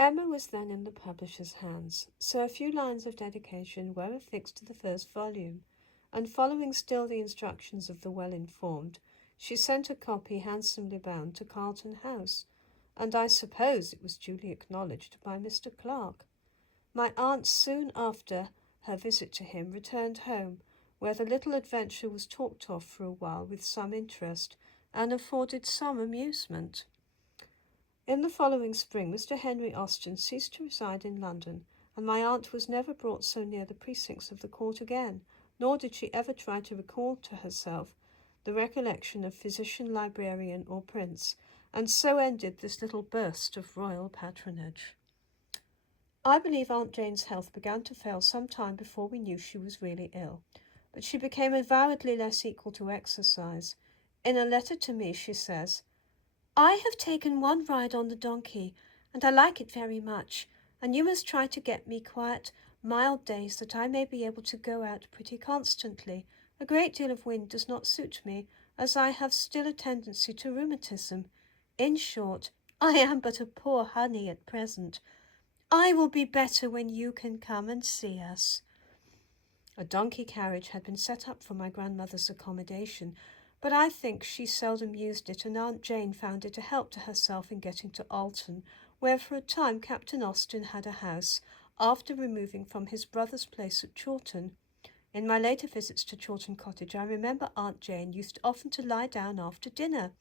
Emma was then in the publisher's hands, so a few lines of dedication were affixed to the first volume, and following still the instructions of the well-informed, she sent a copy handsomely bound to Carlton House, and I suppose it was duly acknowledged by Mr. Clark. My aunt soon after her visit to him returned home, where the little adventure was talked of for a while with some interest, and afforded some amusement. In the following spring, Mr. Henry Austen ceased to reside in London, and my aunt was never brought so near the precincts of the court again, nor did she ever try to recall to herself the recollection of physician, librarian, or prince, and so ended this little burst of royal patronage. I believe Aunt Jane's health began to fail some time before we knew she was really ill, but she became avowedly less equal to exercise. In a letter to me she says, "I have taken one ride on the donkey, and I like it very much, and you must try to get me quiet, mild days that I may be able to go out pretty constantly. A great deal of wind does not suit me, as I have still a tendency to rheumatism. In short, I am but a poor honey at present. I will be better when you can come and see us." A donkey carriage had been set up for my grandmother's accommodation, but I think she seldom used it, and Aunt Jane found it a help to herself in getting to Alton, where for a time Captain Austen had a house, after removing from his brother's place at Chawton. In my later visits to Chawton Cottage, I remember Aunt Jane used often to lie down after dinner.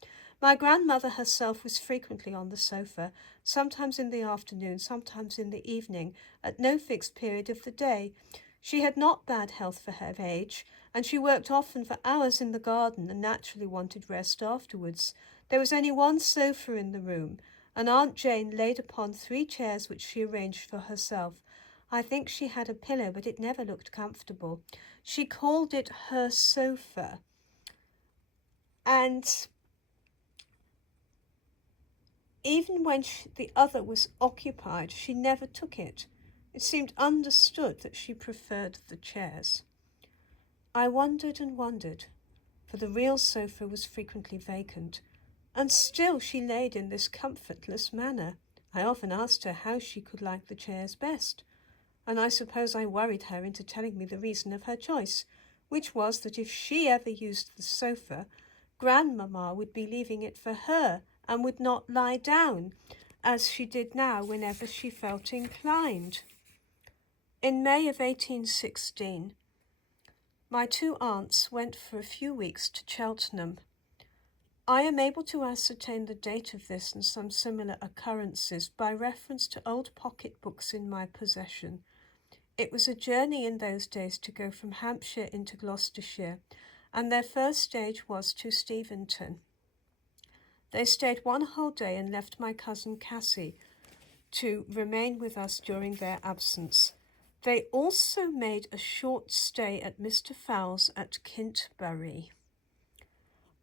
My grandmother herself was frequently on the sofa, sometimes in the afternoon, sometimes in the evening, at no fixed period of the day. She had not bad health for her age, and she worked often for hours in the garden and naturally wanted rest afterwards. There was only one sofa in the room, and Aunt Jane laid upon 3 chairs which she arranged for herself. I think she had a pillow, but it never looked comfortable. She called it her sofa, and even when the other was occupied, she never took it. It seemed understood that she preferred the chairs. I wondered and wondered, for the real sofa was frequently vacant, and still she laid in this comfortless manner. I often asked her how she could like the chairs best, and I suppose I worried her into telling me the reason of her choice, which was that if she ever used the sofa, Grandmamma would be leaving it for her and would not lie down, as she did now whenever she felt inclined. In May of 1816, my 2 aunts went for a few weeks to Cheltenham. I am able to ascertain the date of this and some similar occurrences by reference to old pocket books in my possession. It was a journey in those days to go from Hampshire into Gloucestershire, and their first stage was to Steventon. They stayed 1 whole day and left my cousin Cassie to remain with us during their absence. They also made a short stay at Mr. Fowle's at Kintbury.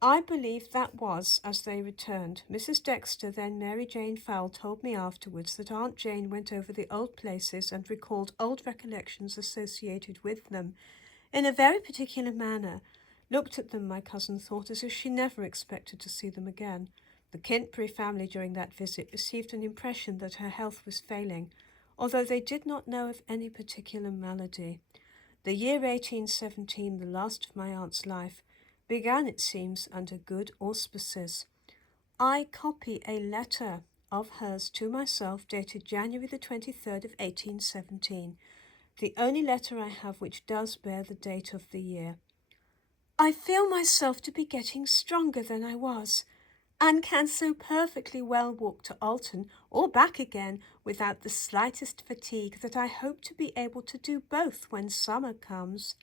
I believe that was as they returned. Mrs. Dexter, then Mary Jane Fowle, told me afterwards that Aunt Jane went over the old places and recalled old recollections associated with them in a very particular manner. Looked at them, my cousin thought, as if she never expected to see them again. The Kintbury family during that visit received an impression that her health was failing, although they did not know of any particular malady. The year 1817, the last of my aunt's life, began, it seems, under good auspices. I copy a letter of hers to myself dated January the 23rd of 1817, the only letter I have which does bear the date of the year. "I feel myself to be getting stronger than I was, and can so perfectly well walk to Alton or back again without the slightest fatigue that I hope to be able to do both when summer comes."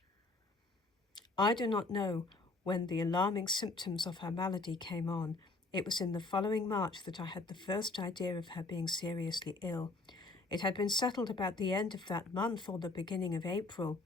I do not know when the alarming symptoms of her malady came on. It was in the following March that I had the first idea of her being seriously ill. It had been settled about the end of that month or the beginning of April.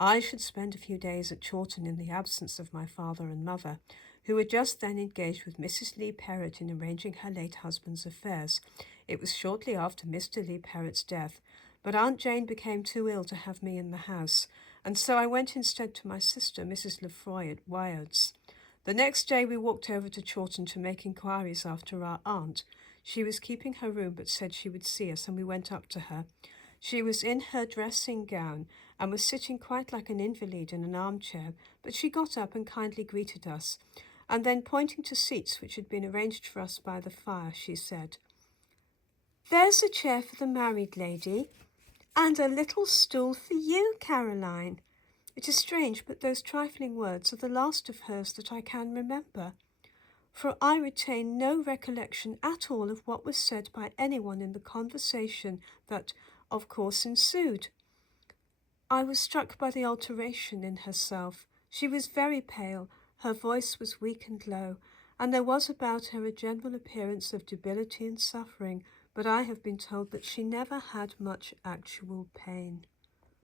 I should spend a few days at Chawton in the absence of my father and mother, who were just then engaged with Mrs. Lee Perrott in arranging her late husband's affairs. It was shortly after Mr. Lee Perrott's death, but Aunt Jane became too ill to have me in the house, and so I went instead to my sister, Mrs. Lefroy, at Wyards. The next day we walked over to Chawton to make inquiries after our aunt. She was keeping her room, but said she would see us, and we went up to her. She was in her dressing gown and was sitting quite like an invalid in an armchair, but she got up and kindly greeted us, and then pointing to seats which had been arranged for us by the fire, she said, "There's a chair for the married lady, and a little stool for you, Caroline." It is strange, but those trifling words are the last of hers that I can remember, for I retain no recollection at all of what was said by anyone in the conversation that, of course, ensued. I was struck by the alteration in herself. She was very pale, her voice was weak and low, and there was about her a general appearance of debility and suffering, but I have been told that she never had much actual pain.